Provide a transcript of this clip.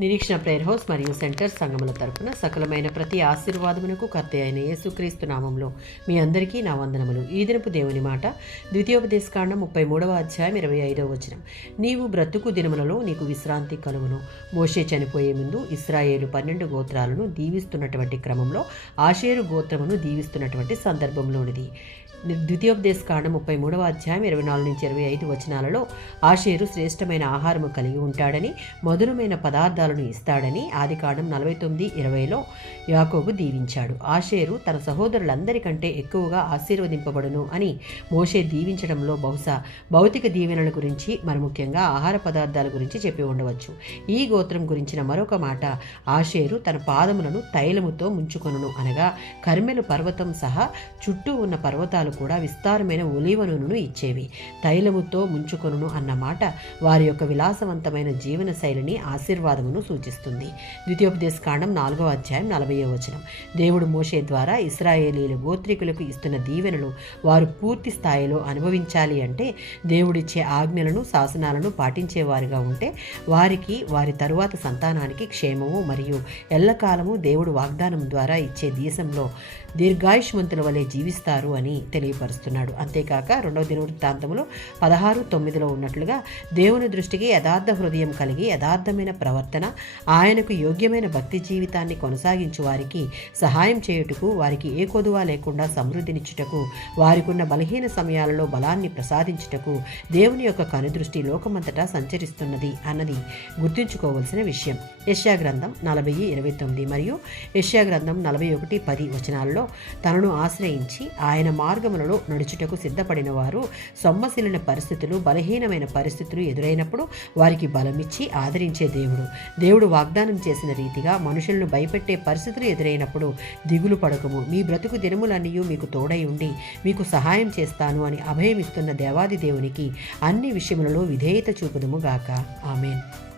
నిరీక్షణ prayer house మరియు centre సంఘముల తరపున సకలమైన ప్రతి ఆశీర్వాదమునకు కర్త అయిన యేసుక్రీస్తు నామంలో మీ అందరికీ నా వందనములు. ఈ దినపు దేవుని మాట ద్వితీయోపదేశకాండం 33వ అధ్యాయం 25వ వచనం. నీవు బ్రతుకు దినములలో నీకు విశ్రాంతి కలుగును. మోషే చనిపోయే ముందు ఇశ్రాయేలు 12 గోత్రాలను దీవిస్తున్నటువంటి క్రమంలో ఆషేరు గోత్రమును దీవిస్తున్నటువంటి సందర్భంలోనిది. ద్వితీయోపదేశకాండం 33వ అధ్యాయం 24-25 వచనాలలో ఆషేరు శ్రేష్టమైన ఆహారము కలిగి ఉంటాడని, మధురమైన పదార్థాలను ఇస్తాడని ఆదికాండం 49:20లో యాకోబు దీవించాడు. ఆషేరు తన సహోదరులందరికంటే ఎక్కువగా ఆశీర్వదింపబడును అని మోషే దీవించడంలో బహుశా భౌతిక దీవెనల గురించి, మరి ముఖ్యంగా ఆహార పదార్థాల గురించి చెప్పి ఉండవచ్చు. ఈ గోత్రం గురించిన మరొక మాట, ఆషేరు తన పాదములను తైలముతో ముంచుకొనును అనగా కర్మెలు పర్వతం సహా చుట్టూ ఉన్న పర్వతాలు కూడా విస్తారమైన ఒలీవ నూనెను ఇచ్చేవి. తైలముతో ముంచుకొనును అన్న మాట వారి యొక్క విలాసవంతమైన జీవన శైలిని, ఆశీర్వాదమును సూచిస్తుంది. ద్వితీయోపదేశకాండం 4వ అధ్యాయం 40వ వచనం. దేవుడు మోషే ద్వారా ఇశ్రాయేలీల గోత్రికులకు ఇస్తున్న దీవెనలు వారు పూర్తి స్థాయిలో అనుభవించాలి అంటే దేవుడిచ్చే ఆజ్ఞలను, శాసనాలను పాటించేవారుగా ఉంటే వారికి, వారి తరువాత సంతానానికి క్షేమము మరియు ఎల్లకాలము దేవుడు వాగ్దానం ద్వారా ఇచ్చే దేశంలో దీర్ఘాయుష్మంతుల వలె జీవిస్తారు అని తెలియపరుస్తున్నాడు. అంతేకాక 2వ దినవృత్తాంతములో 16:9లో ఉన్నట్లుగా దేవుని దృష్టికి యథార్థ హృదయం కలిగి యథార్థమైన ప్రవర్తన, ఆయనకు యోగ్యమైన భక్తి జీవితాన్ని కొనసాగించు వారికి సహాయం చేయుటకు, వారికి ఏ కొదువ లేకుండా సమృద్ధినిచ్చుటకు, వారికున్న బలహీన సమయాలలో బలాన్ని ప్రసాదించుటకు దేవుని యొక్క కనుదృష్టి లోకమంతటా సంచరిస్తున్నది అన్నది గుర్తుంచుకోవలసిన విషయం. యెషయా గ్రంథం 40:29 మరియు యెషయా గ్రంథం 41:10 వచనాలలో తనను ఆశ్రయించి ఆయన మార్గములలో నడుచుటకు సిద్ధపడిన వారు సొమ్మసిలిన పరిస్థితులు, బలహీనమైన పరిస్థితులు ఎదురైనప్పుడు వారికి బలమిచ్చి ఆదరించే దేవుడు వాగ్దానం చేసిన రీతిగా మనుషులను భయపెట్టే పరిస్థితులు ఎదురైనప్పుడు దిగులు పడకము, మీ బ్రతుకు దినములన్నీ మీకు తోడై ఉండి మీకు సహాయం చేస్తాను అని అభయమిస్తున్న దేవాది దేవునికి అన్ని విషయములలో విధేయత చూపుదుము గాక. ఆమేన్.